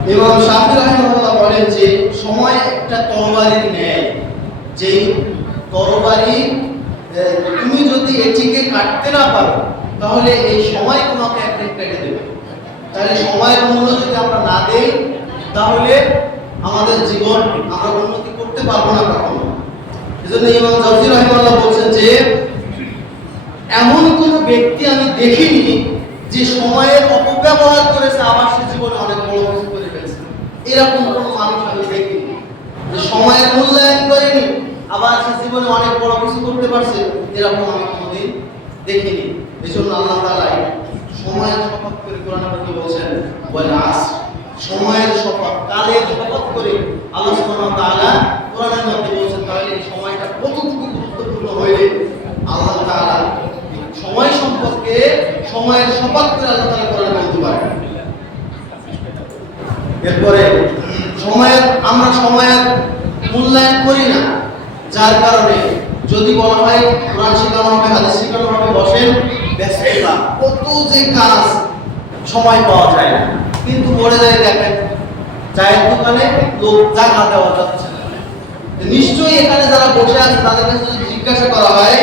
শাফি রাহিমাহুল্লাহ বলেন যে, সময় একটা তরবারির ন্যায় যেই তরবারি তুমি যদি এটিকে কাটতে না পারো, তাহলে এই সময় তোমাকে একদিন কেটে দেবে। তাহলে সময়ের মূল্য যদি আমরা না দেই, তাহলে আমাদের জীবন আমরা উন্নতি করতে পারব না কখনো। এজন্য ইমাম জাফি রহিমাল্লাহ বলছেন যে, এমন কোন ব্যক্তি আমি দেখিনি যে সময়ের অপব্যবহার করেছে আবার সে জীবনে অনেক বড় কিছু করে ফেলছে এরকম কোন মানুষ আমি দেখিনি। যে সময়ের মূল্যায়ন করেনি, আবার সে জীবনে অনেক বড় কিছু করতে পারছে, এরকম আমি কোনোদিন দেখিনি। এই জন্য আল্লাহ তাআলা সময়ের শপথ করে কোরআন পাকে বলছেন বলে আস সময়ের শপথ, কালের শপথ করে আল্লাহ সুবহানাহু তাআলা কোরআনের মধ্যে বলছেন, তাহলে এই সময়টা কতটুকু গুরুত্বপূর্ণ হয়ে আল্লাহ তাআলা সময় সম্পর্কে সময়ের শপথ করে আল্লাহ তাআলা কোরআনে বলতে পারেন। এরপরে আমরা সময়ের মূল্যায়ন করি না, যার কারণে যদি বলা হয় কোরআন শেখানো হবে, হাদিস শেখানো হবে, বসেন, ব্যস্ততা, কত যে কাজ সময় পাওয়া যায় না। কিন্তু মরে যায় দেখেন, চায়ের দোকানে লোক জায়গা দেওয়া যাচ্ছে নিশ্চয়ই এখানে যারা বসে আছে তাদের কাছে যদি জিজ্ঞাসা করা হয়,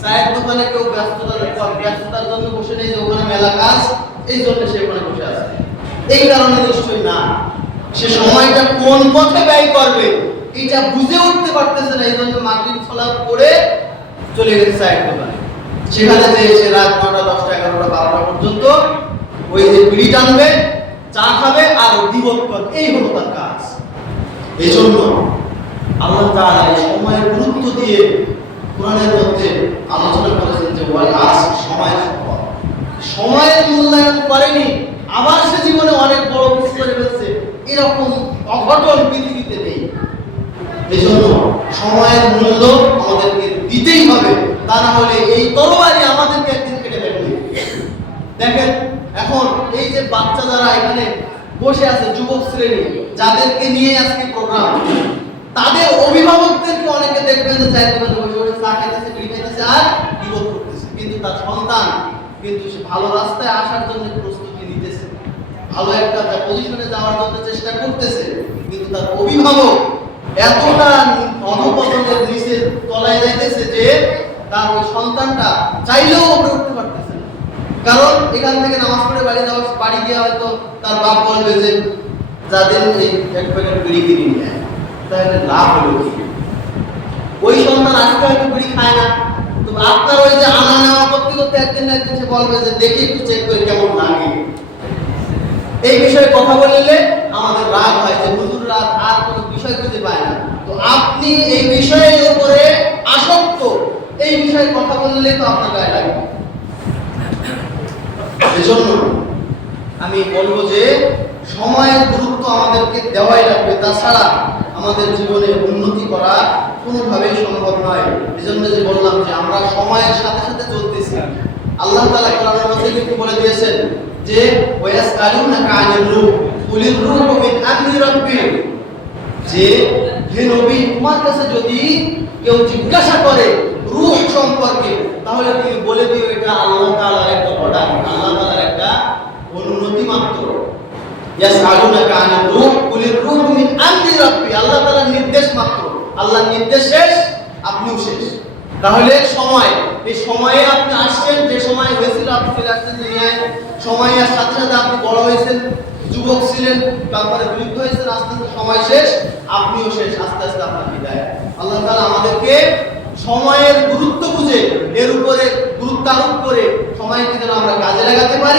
চায়ের দোকানে কেউ ব্যস্ততার ব্যস্ততার জন্য বসে নেই, যে ওখানে মেলা কাজ, এই জন্য সে ওখানে বসে আছে। এই কারণে নিশ্চয়ই না। সে সময়টা কোন পথে ব্যয় করবে, এটা বুঝে উঠতে পারতেছে না এই জন্য মাগরিব সালাত করে চলে গেছে চায়ের দোকানে। সেখানে যে এসে রাত নটা দশটা, এগারোটা, বারোটা পর্যন্ত ওই যে বিড়ি টানবে, চা খাবে আর দিবত করবে এই হলো তার কাজ। এই জন্য আল্লাহ তাআলা এই সময়ের গুরুত্ব দিয়ে কোরআনের মধ্যে আলোচনা করেছেন যে, ওয়াল আস, সময় সময়ের মূল্যায়ন করেনি, আবার সে জীবনে অনেক বড় কিছু করে এরকম অঘটন পৃথিবীতে নেই। এই সময়ের মূল্য আমাদেরকে দিতেই হবে। তা না হলে এই তরবারি আমাদেরকে একদিন কেটে ফেলবে। দেখেন, এখন এই যে বাচ্চা যারা এখানে বসে আছে, যুবক শ্রেণি, যাদেরকে নিয়ে আজকে প্রোগ্রাম তাদের অভিভাবকদেরকে অনেকে দেখবেন যে চায়ের দোকানে বসে বসে চা খাইতেছে বিড়ি খাইতেছে আর বিপদ করতেছে। কিন্তু তার সন্তান কিন্তু সে ভালো রাস্তায় আসার জন্য প্রস্তুতি নিতেছে। ভালো একটা পজিশনে যাওয়ার জন্য চেষ্টা করতেছে কিন্তু তার অভিভাবক এতটা অধপতনের নিচে তলায় যাইতেছে যে তার ওই সন্তানটা চাইলেও উপরে উঠতে পারতেছে কারণ এখান থেকে নামাজ পড়ে বাড়ি যাওয়া বাড়ি গিয়ে হয়তো তার বাপ বলবে যে যাদের এই এক প্যাকেট বিড়ি কিনে নিয়ে তাহলে লাভ হলো কি? ওই সন্তান আজকে হয়তো বিড়ি খায় না। তো আপনার ওই যে আনা নেওয়া করতে করতে একদিন না একদিন সে বলবে যে, দেখি একটু চেক করে কেমন লাগে। এই বিষয়ে কথা বললে আমাদের রাগ হয় যে হুজুর রাগ আর কোনো বিষয় খুঁজে পায় না। তো আপনি এই বিষয়ের উপরে আসক্ত, এই বিষয়ে কথা বললে তো আপনার গায়ে লাগবে। এজন্য আমি বলব যে, সময়ের গুরুত্ব আমাদেরকে দেওয়াই লাগবে। তাছাড়া আমাদের জীবনে উন্নতি করা কোনোভাবেই সম্ভব নয়। এজন্য যে বললাম যে, আমরা সময়ের সাথে সাথে চলতেছি। আল্লাহ তাআলা কোরআনের মধ্যে কিন্তু বলে দিয়েছেন যে, ওয়াসআলুনাকা আনির রূহ কুলির রূহু মিন আমরি যে হে নবী, তোমার কাছে যদি কেউ জিজ্ঞাসা করে রূহ সম্পর্কে, তাহলে তুমি বলে দিও এটা আল্লাহ তাআলার একটা অর্ডার আল্লাহ তাআলার একটা অনুমতি মাত্র। ইয়াসআলুনাকা আনির রূহ কুলির রূহু মিন আমরি রাব্বি, আল্লাহ তাআলার নির্দেশ মাত্র। আল্লাহর নির্দেশ শেষ, আপনিও শেষ। তাহলে সময়, এই সময়ে আপনি আসছেন, যে সময় হয়েছিল আপনি ফিরে আসছেন সময়ের সাথে সাথে আপনি বড় হয়েছেন। যুবক ছিলেন, তারপরে বৃদ্ধ হয়েছেন আস্তে আস্তে সময় শেষ, আপনিও শেষ, আস্তে আস্তে আপনার বিদায়। আল্লাহ তালা আমাদেরকে সময়ের গুরুত্ব বুঝে, এর উপরে গুরুত্ব আরোপ করে, সময়কে যেন আমরা কাজে লাগাতে পারি।